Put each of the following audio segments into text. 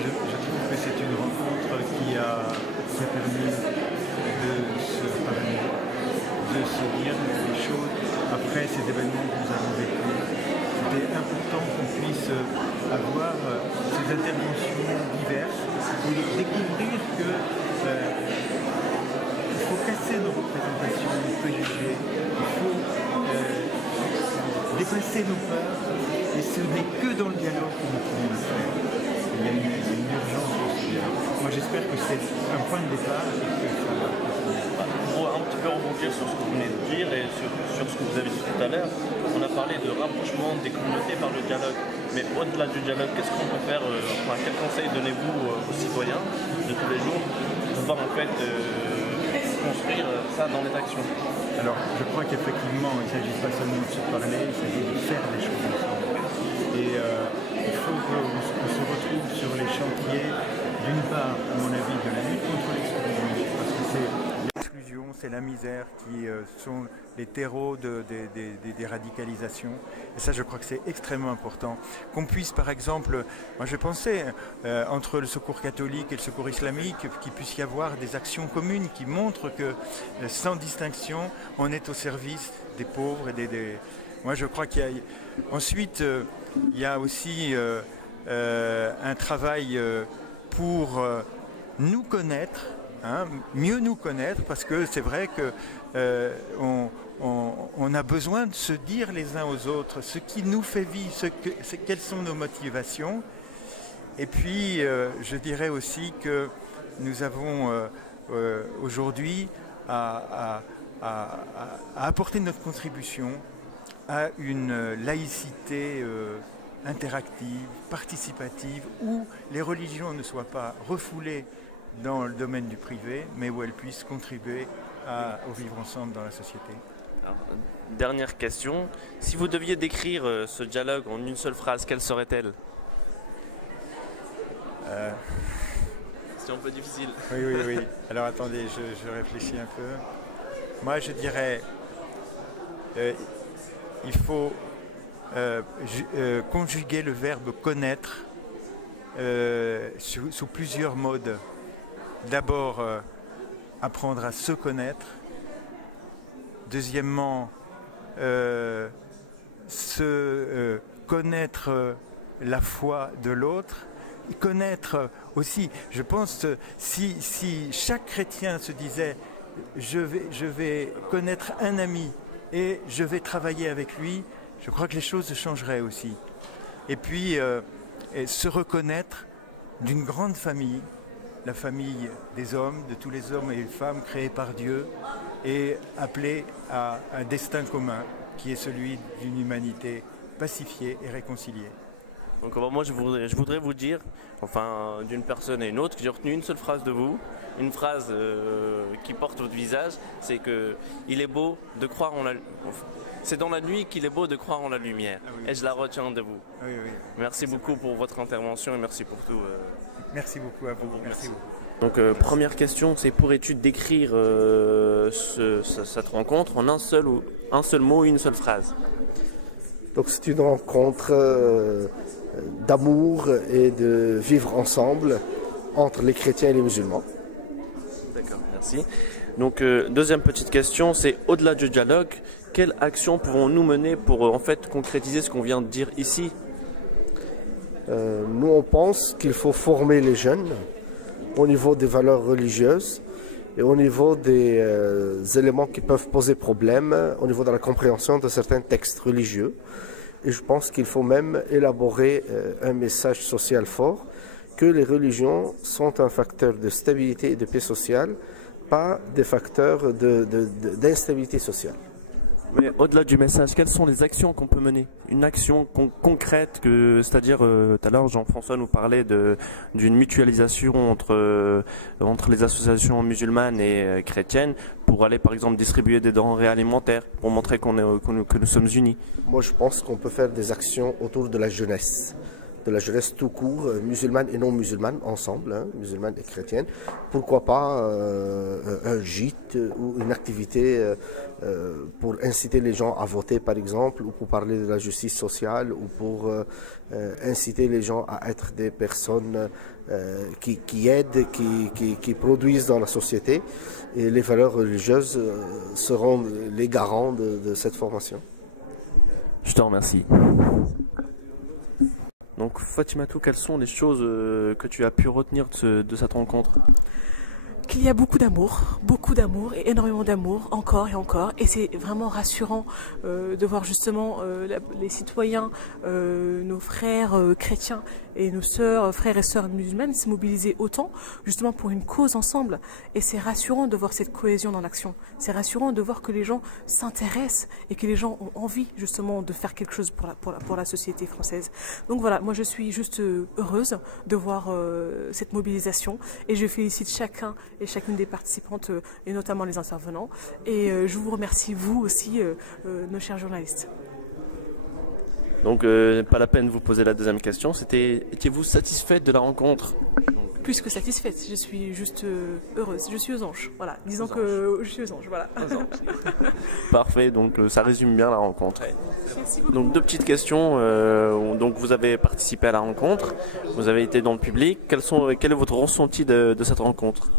je trouve que c'est une rencontre qui a permis de se parler, de se dire les choses après ces événements que nous avons vécus. C'était important qu'on puisse avoir ces interventions diverses et découvrir que il faut casser nos représentations, nos préjugés, il faut dépasser nos peurs et ce n'est que dans le dialogue que nous pouvons le faire. Il y a une urgence aussi. Moi j'espère que c'est un point de départ et que ça va continuer. Pour un petit peu rebondir sur ce que vous venez de dire et sur ce que vous avez dit tout à l'heure, on a parlé de rapprochement des communautés par le dialogue. Mais au-delà du dialogue, qu'est-ce qu'on peut faire, quels conseils donnez-vous aux citoyens de tous les jours pour pouvoir en fait construire ça dans les actions? Alors je crois qu'effectivement il ne s'agit pas seulement de se parler, il s'agit de faire les choses ensemble. Et il faut qu'on se retrouve sur les chantiers, d'une part, à mon avis, de la lutte contre l'exclusion, parce que c'est l'exclusion, c'est la misère qui sont les terreaux des radicalisations. Et ça, je crois que c'est extrêmement important. Qu'on puisse, par exemple, moi je pensais, entre le secours catholique et le secours islamique, qu'il puisse y avoir des actions communes qui montrent que, sans distinction, on est au service des pauvres et des... Moi, je crois qu'il y a... Ensuite, il y a aussi un travail pour nous connaître, hein, mieux nous connaître, parce que c'est vrai que on a besoin de se dire les uns aux autres ce qui nous fait vivre, quelles sont nos motivations. Et puis, je dirais aussi que nous avons aujourd'hui à apporter notre contribution à une laïcité interactive, participative, où les religions ne soient pas refoulées dans le domaine du privé, mais où elles puissent contribuer au vivre ensemble dans la société. Alors, dernière question, si vous deviez décrire ce dialogue en une seule phrase, quelle serait-elle? C'est un peu difficile. Oui. Alors attendez, je réfléchis un peu. Moi je dirais, il faut conjuguer le verbe connaître sous plusieurs modes. D'abord, apprendre à se connaître. Deuxièmement, connaître la foi de l'autre. Connaître aussi, je pense, si chaque chrétien se disait je vais connaître un ami et je vais travailler avec lui, je crois que les choses changeraient aussi. Et puis, se reconnaître d'une grande famille, la famille des hommes, de tous les hommes et les femmes créés par Dieu, et appelés à un destin commun qui est celui d'une humanité pacifiée et réconciliée. Donc moi je voudrais vous dire, enfin d'une personne à une autre, que j'ai retenu une seule phrase de vous, une phrase qui porte votre visage, c'est que il est beau de croire en la... C'est dans la nuit qu'il est beau de croire en la lumière. Ah oui, et je la retiens de vous. Oui. Merci beaucoup pour votre intervention et merci pour tout. Merci beaucoup à vous. Merci beaucoup. Donc première question, c'est pourrais-tu décrire cette rencontre en un seul mot, une seule phrase? Donc c'est une rencontre d'amour et de vivre ensemble entre les chrétiens et les musulmans. D'accord, merci. Donc deuxième petite question, c'est au-delà du dialogue, quelle action pouvons-nous mener pour en fait concrétiser ce qu'on vient de dire ici? Nous on pense qu'il faut former les jeunes au niveau des valeurs religieuses et au niveau des éléments qui peuvent poser problème, au niveau de la compréhension de certains textes religieux. Et je pense qu'il faut même élaborer un message social fort, que les religions sont un facteur de stabilité et de paix sociale, pas des facteurs d'instabilité sociale. Mais au-delà du message, quelles sont les actions qu'on peut mener? Une action concrète, c'est-à-dire tout à l'heure Jean-François nous parlait d'une mutualisation entre les associations musulmanes et chrétiennes pour aller par exemple distribuer des denrées alimentaires, pour montrer que nous sommes unis. Moi je pense qu'on peut faire des actions autour de la jeunesse. de la jeunesse tout court, musulmane et non musulmane, ensemble, hein, musulmane et chrétienne. Pourquoi pas un gîte ou une activité pour inciter les gens à voter, par exemple, ou pour parler de la justice sociale, ou pour inciter les gens à être des personnes qui aident, qui produisent dans la société. Et les valeurs religieuses seront les garants de cette formation. Je te remercie. Donc Fatimatou, quelles sont les choses que tu as pu retenir de cette rencontre? Qu'il y a beaucoup d'amour et énormément d'amour, encore et encore. Et c'est vraiment rassurant de voir justement les citoyens, nos frères chrétiens et nos sœurs, frères et sœurs musulmanes se mobiliser autant justement pour une cause ensemble. Et c'est rassurant de voir cette cohésion dans l'action. C'est rassurant de voir que les gens s'intéressent et que les gens ont envie justement de faire quelque chose pour la société française. Donc voilà, moi je suis juste heureuse de voir cette mobilisation et je félicite chacun et chacune des participantes et notamment les intervenants. Et je vous remercie vous aussi, nos chers journalistes. Donc pas la peine de vous poser la deuxième question, étiez-vous satisfaite de la rencontre? Plus que satisfaite, je suis juste heureuse, je suis aux anges, voilà, disons que je suis aux anges, voilà. Parfait, donc ça résume bien la rencontre. Merci beaucoup. Donc deux petites questions, donc vous avez participé à la rencontre, vous avez été dans le public, quel est votre ressenti de cette rencontre?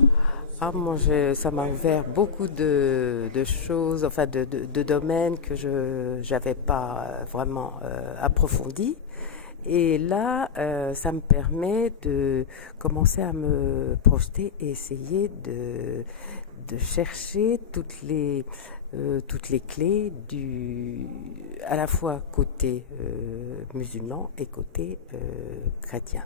Ah, moi, ça m'a ouvert beaucoup de choses, enfin de domaines que je n'avais pas vraiment approfondis. Et là, ça me permet de commencer à me projeter et essayer de chercher toutes les clés à la fois côté musulman et côté chrétien.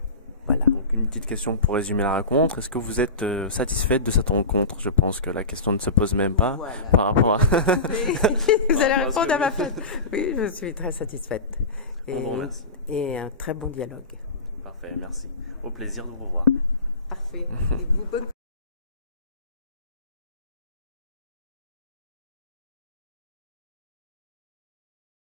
Voilà. Donc une petite question pour résumer la rencontre. Est-ce que vous êtes satisfaite de cette rencontre? Je pense que la question ne se pose même pas par rapport à... Vous allez répondre à ma place. Oui, je suis très satisfaite. Et un très bon dialogue. Parfait, merci. Au plaisir de vous revoir. Parfait. Et vous, bonne